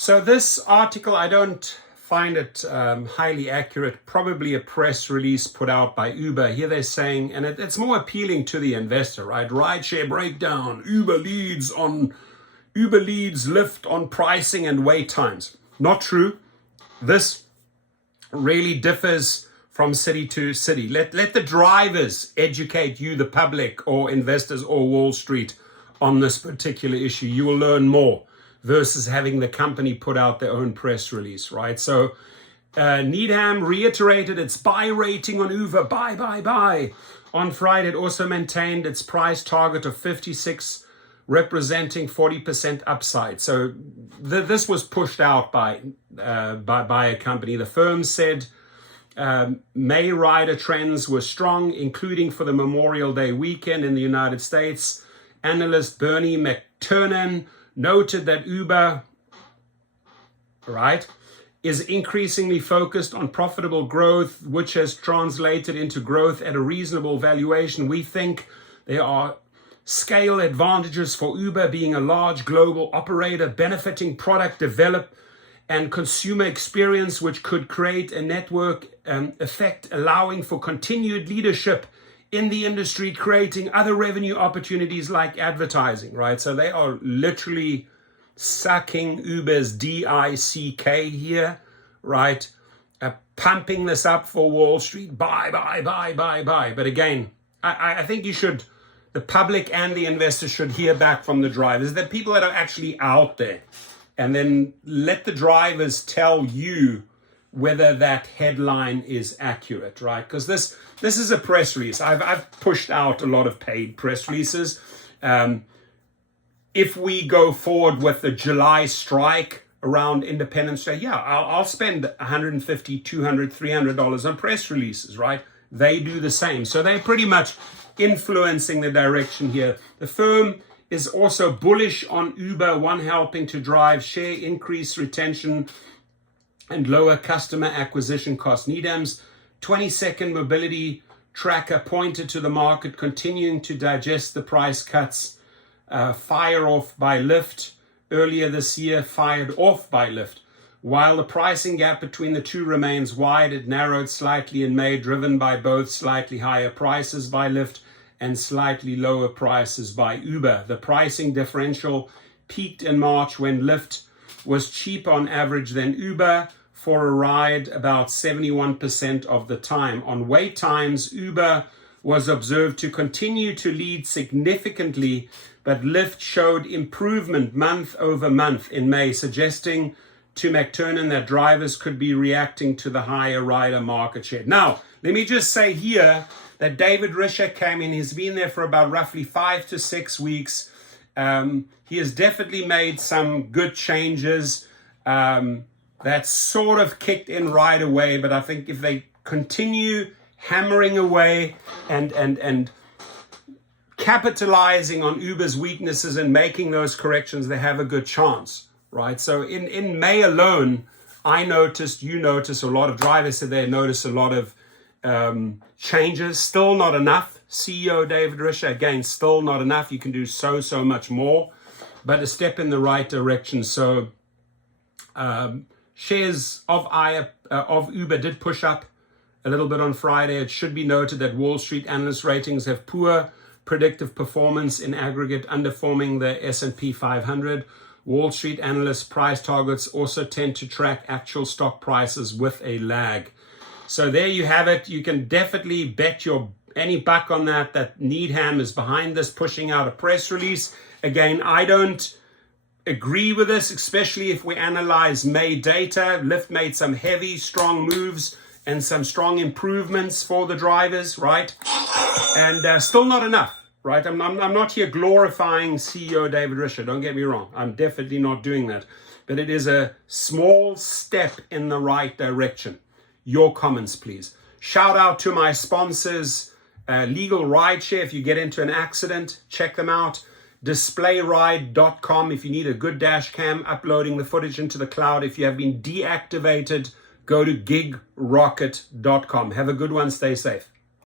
So this article, I don't find it highly accurate, probably a press release put out by Uber. Here they're saying, and it's more appealing to the investor, right? Rideshare breakdown, Uber leads Lyft on pricing and wait times. Not true. This really differs from city to city. Let the drivers educate you, the public or investors or Wall Street, on this particular issue. You will learn more versus having the company put out their own press release, right? So Needham reiterated its buy rating on Uber, buy. On Friday, it also maintained its price target of 56, representing 40% upside. So this was pushed out by a company. The firm said May rider trends were strong, including for the Memorial Day weekend in the United States. Analyst Bernie McTernan noted that Uber, right, is increasingly focused on profitable growth, which has translated into growth at a reasonable valuation. We think there are scale advantages for Uber, being a large global operator, benefiting product development and consumer experience, which could create a network effect, allowing for continued leadership in the industry, creating other revenue opportunities like advertising, right? So they are literally sucking Uber's DICK here, right? Pumping this up for Wall Street, buy. But again, I think the public and the investors should hear back from the drivers, the people that are actually out there, and then let the drivers tell you whether that headline is accurate, right? Because this is a press release. I've pushed out a lot of paid press releases. If we go forward with the July strike around Independence Day, yeah, I'll spend $150, $200, $300 on press releases, right? They do the same. So they're pretty much influencing the direction here. The firm is also bullish on Uber, one helping to drive share increase, retention, and lower customer acquisition costs. Needham's 20-second mobility tracker pointed to the market continuing to digest the price cuts fired off by Lyft earlier this year. While the pricing gap between the two remains wide, it narrowed slightly in May, driven by both slightly higher prices by Lyft and slightly lower prices by Uber. The pricing differential peaked in March when Lyft was cheaper on average than Uber for a ride about 71% of the time. On wait times, Uber was observed to continue to lead significantly, but Lyft showed improvement month over month in May, suggesting to McTernan that drivers could be reacting to the higher rider market share. Now, let me just say here that David Risher came in. He's been there for about roughly 5 to 6 weeks. He has definitely made some good changes. That sort of kicked in right away, but I think if they continue hammering away and capitalizing on Uber's weaknesses and making those corrections, they have a good chance, right? So in May alone, you notice a lot of drivers said they noticed a lot of changes. Still not enough. CEO David Risher, again, still not enough. You can do so much more, but a step in the right direction. So shares of Uber did push up a little bit on Friday. It should be noted that Wall Street analyst ratings have poor predictive performance in aggregate, underperforming the S&P 500. Wall Street analysts' price targets also tend to track actual stock prices with a lag. So there you have it. You can definitely bet any buck on that Needham is behind this, pushing out a press release. Again, I don't agree with this, especially if we analyze May data. Lyft made some heavy, strong moves and some strong improvements for the drivers, right? And still not enough, right? I'm not here glorifying CEO David Risher. Don't get me wrong. I'm definitely not doing that. But it is a small step in the right direction. Your comments, please. Shout out to my sponsors, Legal Rideshare. If you get into an accident, check them out. DisplayRide.com if you need a good dash cam, uploading the footage into the cloud. If you have been deactivated, go to GigRocket.com. Have a good one. Stay safe.